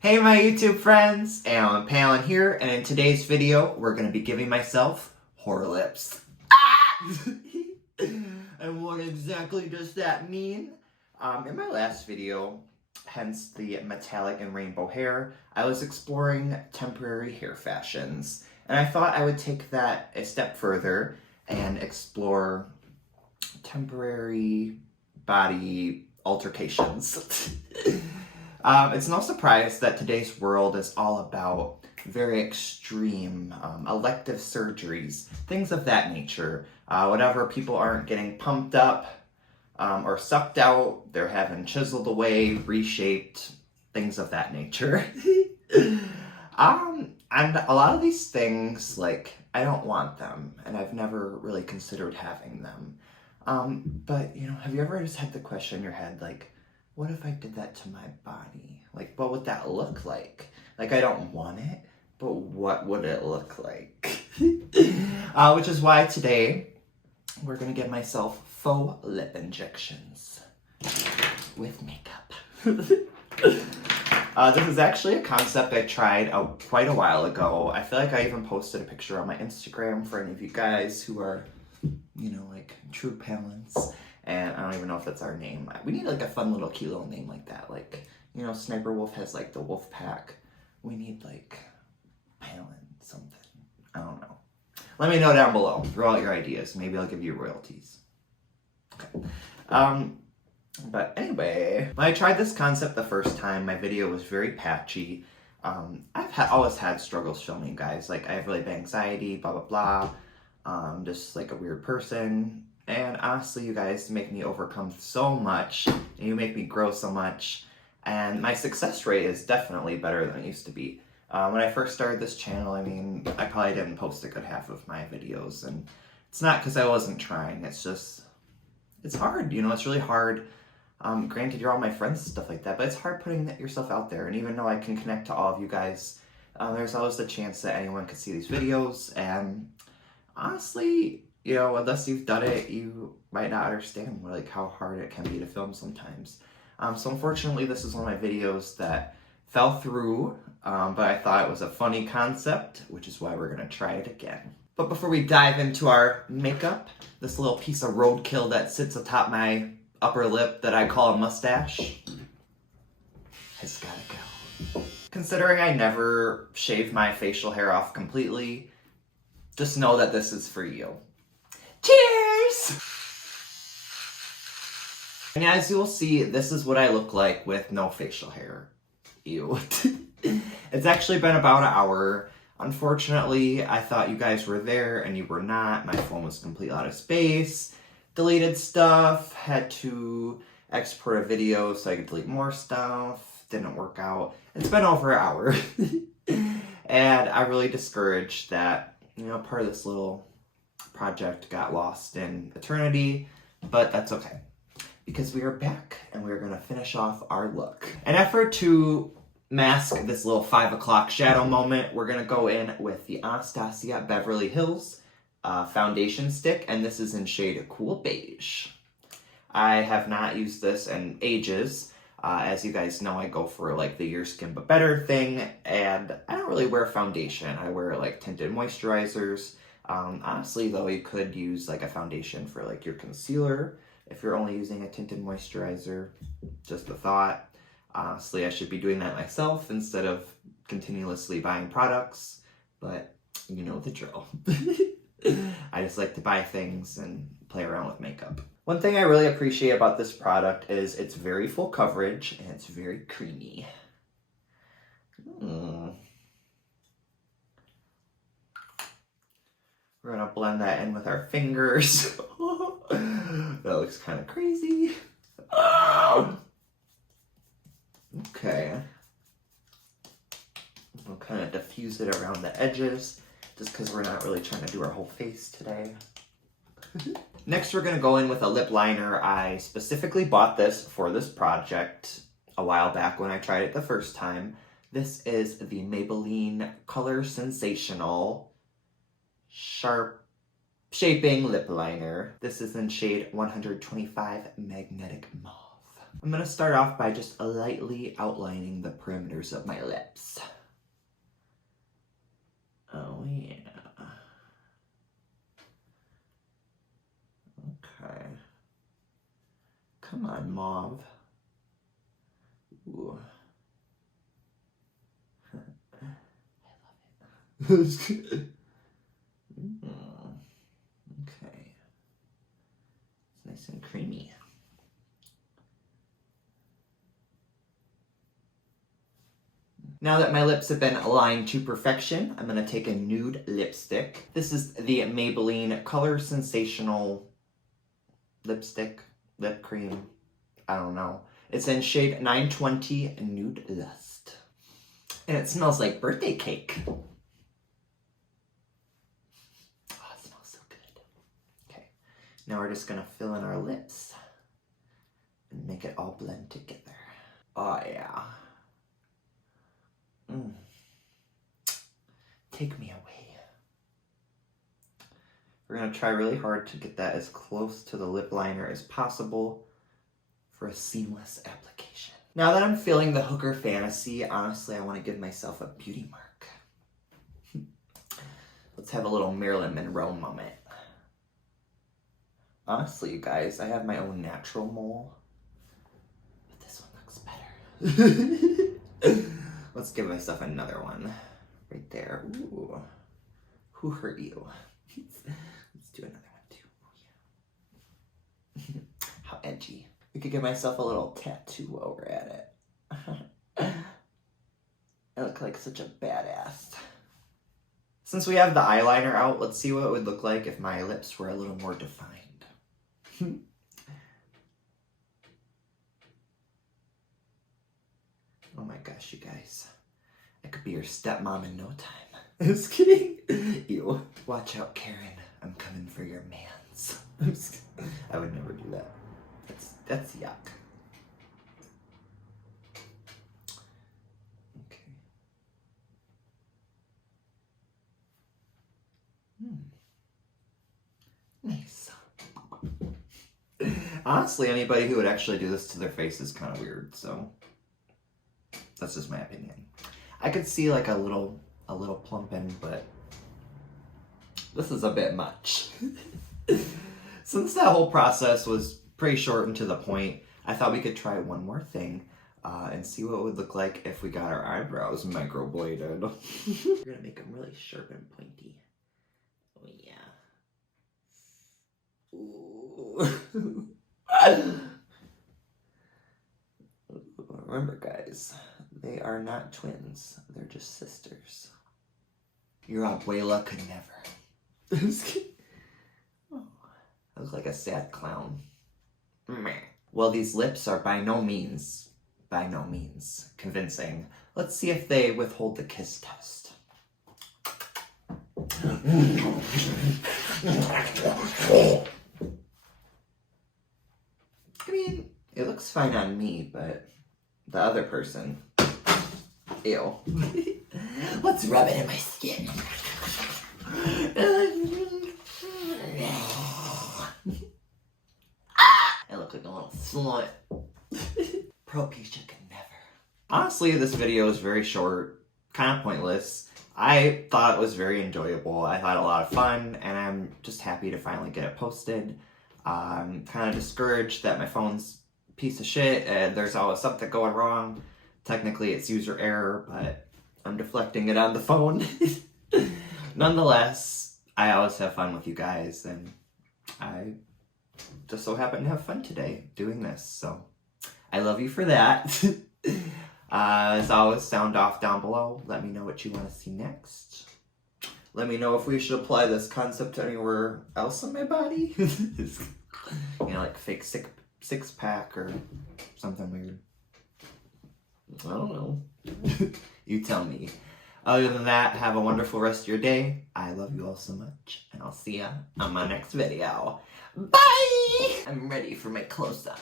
Hey my YouTube friends, allenpallen here, and in today's video, we're going to be giving myself horror lips. Ah! And what exactly does that mean? In my last video, hence the metallic and rainbow hair, I was exploring temporary hair fashions, and I thought I would take that a step further and explore temporary body altercations. It's no surprise that today's world is all about very extreme elective surgeries, things of that nature. Whatever people aren't getting pumped up or sucked out, they're having chiseled away, reshaped, things of that nature. And a lot of these things, I don't want them, and I've never really considered having them. But, have you ever just had the question in your head, what if I did that to my body? What would that look like? I don't want it, but what would it look like? Which is why today we're gonna give myself faux lip injections with makeup. This is actually a concept I tried quite a while ago. I feel like I even posted a picture on my Instagram for any of you guys who are, true pallens. And I don't even know if that's our name. We need a fun little cute little name like that. Sniper Wolf has the wolf pack. We need Palin something. I don't know. Let me know down below. Throw out your ideas. Maybe I'll give you royalties. Okay. But anyway, when I tried this concept the first time, my video was very patchy. I've always had struggles filming, guys. I have really bad anxiety, blah, blah, blah. Just a weird person. And honestly, you guys make me overcome so much, and you make me grow so much, and my success rate is definitely better than it used to be. When I first started this channel, I probably didn't post a good half of my videos, and it's not because I wasn't trying, it's just, it's hard, it's really hard. Granted, you're all my friends and stuff like that, but it's hard putting yourself out there, and even though I can connect to all of you guys, there's always the chance that anyone could see these videos, and honestly, unless you've done it, you might not understand how hard it can be to film sometimes. So unfortunately, this is one of my videos that fell through, but I thought it was a funny concept, which is why we're gonna try it again. But before we dive into our makeup, this little piece of roadkill that sits atop my upper lip that I call a mustache has gotta go. Considering I never shave my facial hair off completely, just know that this is for you. Cheers! And as you'll see, this is what I look like with no facial hair. Ew. It's actually been about an hour. Unfortunately, I thought you guys were there and you were not. My phone was completely out of space. Deleted stuff. Had to export a video so I could delete more stuff. Didn't work out. It's been over an hour. And I'm really discouraged that, part of this little project got lost in eternity, but that's okay, because we are back and we're gonna finish off our look. In effort to mask this little 5 o'clock shadow moment, we're gonna go in with the Anastasia Beverly Hills foundation stick, and this is in shade Cool Beige. I have not used this in ages. As you guys know, I go for the Your Skin But Better thing, and I don't really wear foundation. I wear tinted moisturizers. Honestly though, you could use a foundation for your concealer if you're only using a tinted moisturizer. Just a thought. Honestly, I should be doing that myself instead of continuously buying products, but you know the drill. I just like to buy things and play around with makeup. One thing I really appreciate about this product is it's very full coverage and it's very creamy. We're gonna blend that in with our fingers. That looks kind of crazy. Okay. We'll kind of diffuse it around the edges, just because we're not really trying to do our whole face today. Next, we're gonna go in with a lip liner. I specifically bought this for this project a while back when I tried it the first time. This is the Maybelline Color Sensational Sharp Shaping Lip Liner. This is in shade 125 Magnetic Mauve. I'm gonna start off by just lightly outlining the perimeters of my lips. Oh yeah. Okay. Come on, mauve. Ooh. I love it. Okay. It's nice and creamy. Now that my lips have been aligned to perfection, I'm going to take a nude lipstick. This is the Maybelline Color Sensational lipstick, lip cream, I don't know. It's in shade 920 Nude Lust. And it smells like birthday cake. Oh, it smells so good. Okay, now we're just going to fill in our lips and make it all blend together. Oh yeah. Take me away. We're going to try really hard to get that as close to the lip liner as possible for a seamless application. Now that I'm feeling the hooker fantasy, honestly, I want to give myself a beauty mark. Let's have a little Marilyn Monroe moment. Honestly, you guys, I have my own natural mole, but this one looks better. Let's give myself another one. Right there. Ooh. Who hurt you? Let's do another one too. Oh, yeah. How edgy. We could give myself a little tattoo while we're at it. I look like such a badass. Since we have the eyeliner out, let's see what it would look like if my lips were a little more defined. Oh my gosh, you guys. I could be your stepmom in no time. Just kidding. Ew. Watch out, Karen. I'm coming for your mans. I would never do that. That's yuck. Okay. Nice. Honestly, anybody who would actually do this to their face is kind of weird, so that's just my opinion. I could see like a little plumping, but this is a bit much. Since that whole process was pretty short and to the point, I thought we could try one more thing and see what it would look like if we got our eyebrows microbladed. We're gonna make them really sharp and pointy. Oh yeah. Ooh. Remember, guys, they are not twins. They're just sisters. Your abuela could never. Oh, I look like a sad clown. Well, these lips are by no means convincing. Let's see if they withhold the kiss test. I mean, it looks fine on me, but the other person, ew. Let's rub it in my skin. I look like a little slut. Propecia can never. Honestly, this video is very short, kind of pointless. I thought it was very enjoyable. I had a lot of fun, and I'm just happy to finally get it posted. I'm kind of discouraged that my phone's a piece of shit and there's always something going wrong. Technically, it's user error, but I'm deflecting it on the phone. Nonetheless, I always have fun with you guys, and I just so happen to have fun today doing this, so I love you for that. As always, sound off down below. Let me know what you want to see next. Let me know if we should apply this concept anywhere else in my body. You know, like fake six-pack or something weird. I don't know. You tell me. Other than that, have a wonderful rest of your day. I love you all so much, and I'll see ya on my next video. Bye! I'm ready for my close-up.